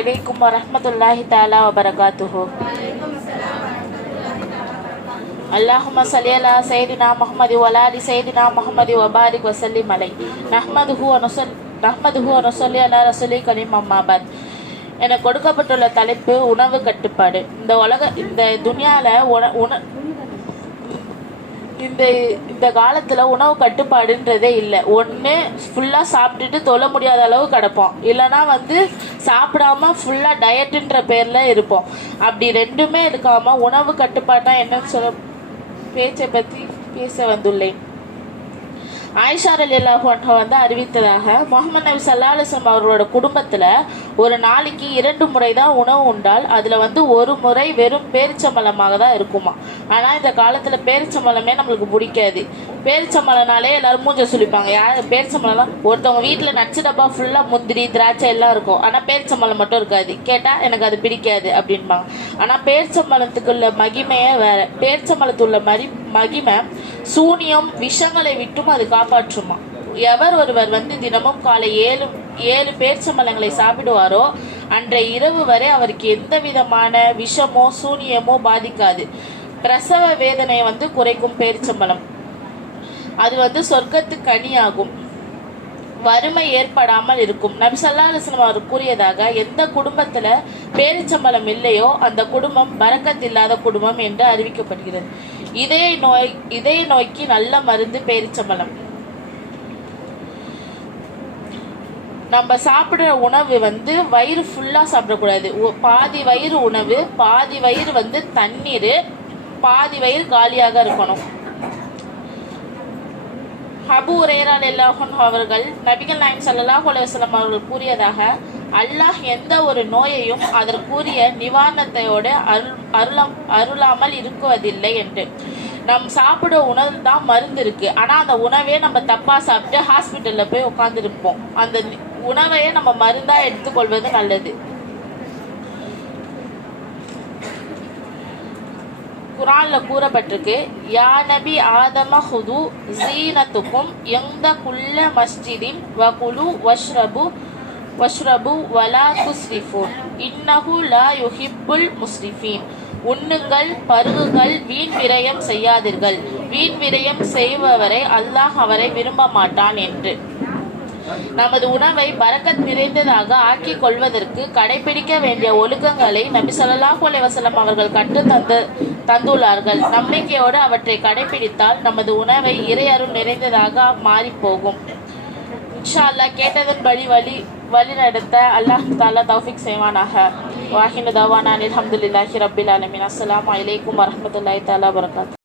अलैकुम वरहमतुल्लाहि ताला वबरकातुहु। अल्लाहुम्मा सल्लि अला सय्यिदिना मुहम्मद व अला आलि सय्यिदिना मुहम्मद व बारिक व सल्लिम अलैहि नहमதுஹு வ நுஸல்லி அலா ரசூலில் கரீம் அம்மா பஅத். எனக்கு கொடுக்கப்பட்டுள்ள தலைப்பு உணவு கட்டுப்பாடு. இந்த துனியாவில் இந்த காலத்தில் உணவு கட்டுப்பாடுன்றதே இல்லை. ஒன்று ஃபுல்லாக சாப்பிட்டுட்டு தொழ முடியாத அளவு கிடப்போம், இல்லைனா சாப்பிடாம ஃபுல்லாக டயட்டுன்ற பேரில் இருப்போம். அப்படி ரெண்டுமே இருக்காமல் உணவு கட்டுப்பாடுனா என்னன்னு சொல்ல பேச்சை பற்றி பேச வந்துள்ளேன். ஆயிஷா ரலியல்லாஹு அன்ஹா அறிவித்ததாக முஹம்மது நபி ஸல்லல்லாஹு அலைஹி வஸல்லம் அவர்களோட குடும்பத்தில் ஒரு நாளைக்கு 2 முறை தான் உணவு உண்டால் அதில் ஒரு முறை வெறும் பேரிச்சம்பழமாக தான் இருக்குமா. ஆனால் இந்த காலத்தில் பேரிச்சம்பழமே நம்மளுக்கு பிடிக்காது. பேரிச்சம்பழம்னாலே எல்லாரும் மூஞ்ச சொல்லிப்பாங்க. யார் பேரிச்சம்பழம்லாம் ஒருத்தவங்க வீட்டில் நச்சு டப்பா ஃபுல்லாக முந்திரி திராட்சை எல்லாம் இருக்கும், ஆனால் பேரிச்சம்பழம் மட்டும் இருக்காது. கேட்டால் எனக்கு அது பிடிக்காது அப்படின்பாங்க. ஆனால் பேரிச்சம்பழத்துக்குள்ள மகிமையே வேற. பேரிச்சம்பழத்துள்ள மகிமை சூனியம் விஷங்களை விட்டும் அது காப்பாற்றுமா. எவர் ஒருவர் தினமும் காலை 7 பேரிச்சம்பழங்களை சாப்பிடுவாரோ அன்றைய இரவு வரை அவருக்கு எந்த விதமான விஷமோ சூனியமோ பாதிக்காது. பிரசவ வேதனையை குறைக்கும் பேரிச்சம்பழம். அது சொர்க்கத்து கனியாகும். வறுமை ஏற்படாமல் இருக்கும். நபி ஸல்லல்லாஹு அலைஹி வஸல்லம் அவர் கூறியதாக, எந்த குடும்பத்துல பேரிச்சம்பழம் இல்லையோ அந்த குடும்பம் பரக்கத் இல்லாத குடும்பம் என்று அறிவிக்கப்படுகிறது. இதய நோய்க்கு நல்ல மருந்து பேரிச்சம்பழம். நம்ம சாப்பிடுற உணவு வயிறு ஃபுல்லா சாப்பிடக்கூடாது. பாதி வயிறு உணவு, பாதி வயிறு தண்ணீர், பாதி வயிறு காலியாக இருக்கணும். அபூ ஹுரைரா ரலியல்லாஹு அன்ஹு அவர்கள் நபிகள் நாயகம் ஸல்லல்லாஹு அலைஹி வஸல்லம் அவர்கள் கூறியதாக, அல்லாஹ் எந்த ஒரு நோயையும் அதற்குரிய நிவாரணத்தையோடு அருளாமல் இருக்குவதில்லை என்று. நம் சாப்பிடுற உணவு தான் மருந்து இருக்கு. ஆனால் அந்த உணவே நம்ம தப்பா சாப்பிட்டு ஹாஸ்பிட்டலில் போய் உட்காந்துருப்போம். அந்த உணவையே நம்ம மருந்தா எடுத்துக்கொள்வது நல்லது. குரான்ல கூறப்பட்டிருக்கு, யா நபி ஆதம ஹுது ஜீனத்துக்கும் எந்த குல்ல மஸ்ஜிதின் வகுலு வஷ்ரபு வலா துஸ்ரிஃபூன் இன்னஹு லா யுஹிப்புல் முஸ்ரிஃபீன். உண்ணுங்கள், பருகுங்கள், வீண் விரயம் செய்யாதீர்கள். வீண் விரயம் செய்பவரை அல்லாஹ் அவரை விரும்ப மாட்டான் என்று. நமது உணவை பரக்கத் நிறைந்ததாக ஆக்கிக் கொள்வதற்கு கடைபிடிக்க வேண்டிய ஒழுக்கங்களை நபி ஸல்லல்லாஹு அலைஹி வஸல்லம் அவர்கள் தந்துள்ளார்கள். நம்பிக்கையோடு அவற்றை கடைபிடித்தால் நமது உணவை இறை அருள் நிறைந்ததாக மாறி போகும். இன்ஷா அல்லாஹ் கேட்டதன்படி வழி நடத்த அல்லாஹ் தஆலா தௌஃபீக் செய்வானாக. வாஹினு தவானா அல்ஹம்துலில்லாஹி ரப்பில் ஆலமீன். அஸ்ஸலாமு அலைக்கும் வரஹ்மத்துல்லாஹி தஆலா வபரகாத்துஹு.